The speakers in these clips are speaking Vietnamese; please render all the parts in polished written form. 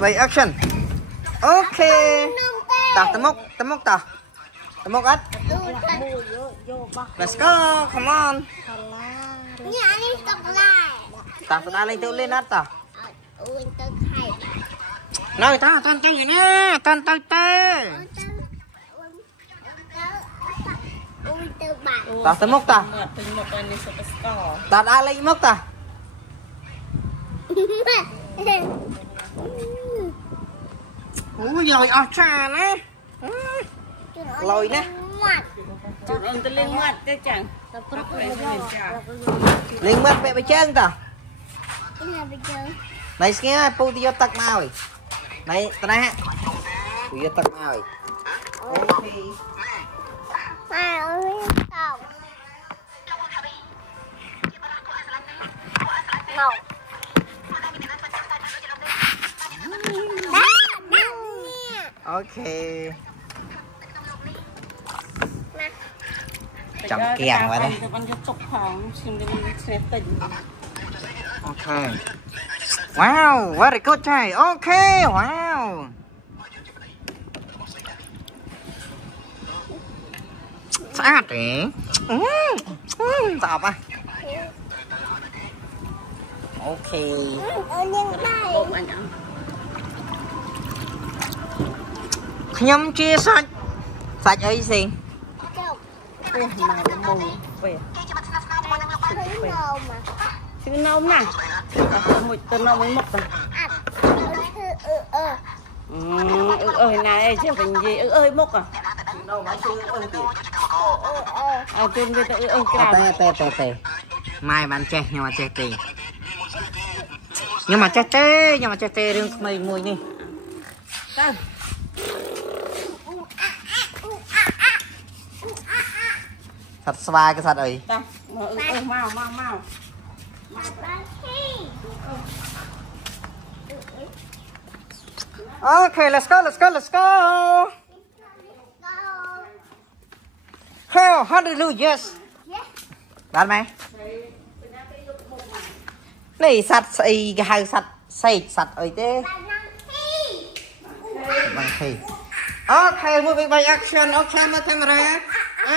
Vậy action. Ok. Ta tấm mốc ta. Tấm mốc ắt. Let's go, come on. Ta đã lên tự lên ắt ta. Nói ta tan tay vậy nè, tan tay tê. Ta tấm mốc ta. Ta đã lên mốc ta. Ui giời ơi trà nè. Lồi nè. Lên mất mẹ bị chân ta. Này nghe pu tiêu tắc mau rồi. Này ta nè. Tiêu tắc mau rồi. Ok. Ok. Chậm kèng vào đây. Ok. Wow, very good try. Ok, wow. Sát đấy. Tọp à. Ok. Nhâm chia sạch. Sạch ấy gì? Xin nôm nè. Một tên nôm mới mốc rồi. Này chứ tình gì ơi mốc à? Trên người ta tê. Mai bạn che nhưng mà che tê. Nhưng mà che tê đừng mày mùi đi. Thật xoay cái thật ấy. Mau. Ok, let's go. Hell, hallelujah, yes. Bạn mày. Này sạch xây cái hai sạch ấy thế. Bằng khi. Ok, moving by action. Ok, my camera.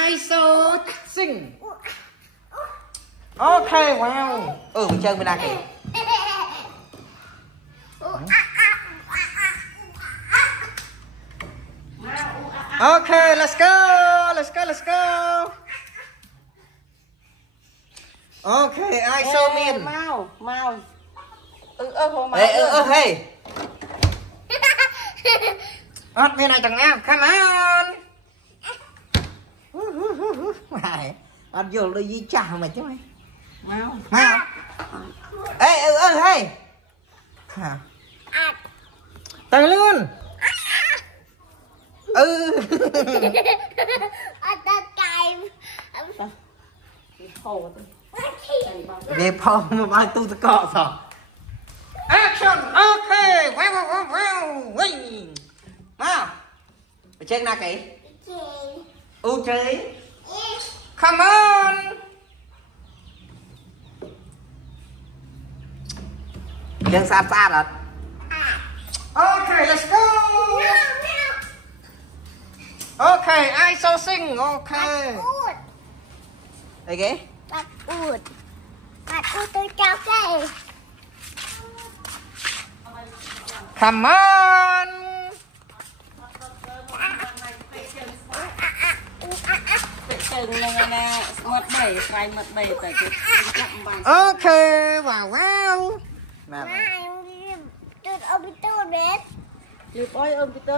ISO sing. Ok, wow. Mình chơi bên đây kìa. Ok, let's go. Ok, ISO miền. Mau. Hey. Bên này chẳng em, come on. Anh vô đi gì chào mày chứ mày. Mau. Hey. Tay luôn. Về phô mà bao tu tự cọ sao. Action, ok. Wow. Nào. Check na kỹ. Okay. Come on. Chân xa rồi. Okay, let's go. Okay, ISO sing. Okay. Okay. Bắt út tôi chào cái. Come on. Ok, wow. Ôm cái tư.